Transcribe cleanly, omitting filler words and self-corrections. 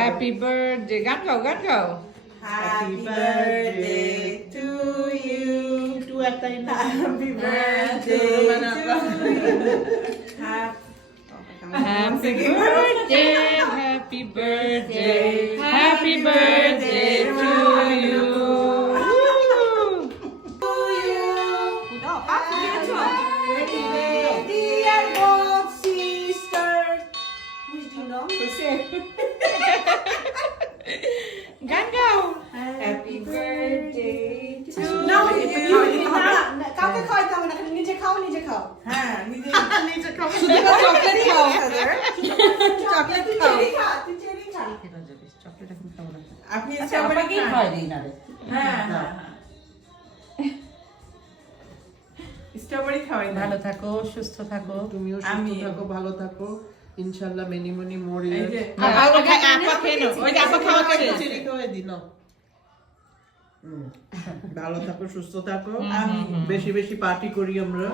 Happy birthday. গান গাও গান গাও। Happy birthday to you. একটু একটাই না Happy birthday to you. Happy birthday, happy birthday, happy birthday to you. To you. Happy birthday, dear both sisters. Who's the nom? গান গাও। Happy birthday to No, you. কাউকে খাওয়াইতে হবে না, খালি নিজে খাও, নিজে খাও। হ্যাঁ নিজে নিজে খাবো শুধু চকলেট খাও, Heather। চকলেট খাও। তুই চেরি খা। চকলেট এখন খাবো না আপনি আচ্ছা স্ট্রবেরি আমাকে খাওয়াই দিই না রে হ্যাঁ স্ট্রবেরি খাওয়াই না ভালো থাকো সুস্থ থাকো তুমিও সুস্থ আমি- থাকো ভালো থাকো ইনশাআল্লাহ মেনি মনি মোর এই যে আপা খেয়ে নাও। ওই যে আপা খাওয়া খেয়ে নাও। চেরি খাওয়াই দিন ভালো থাকো সুস্থ থাকো আমি বেশি বেশি পার্টি করি আমরা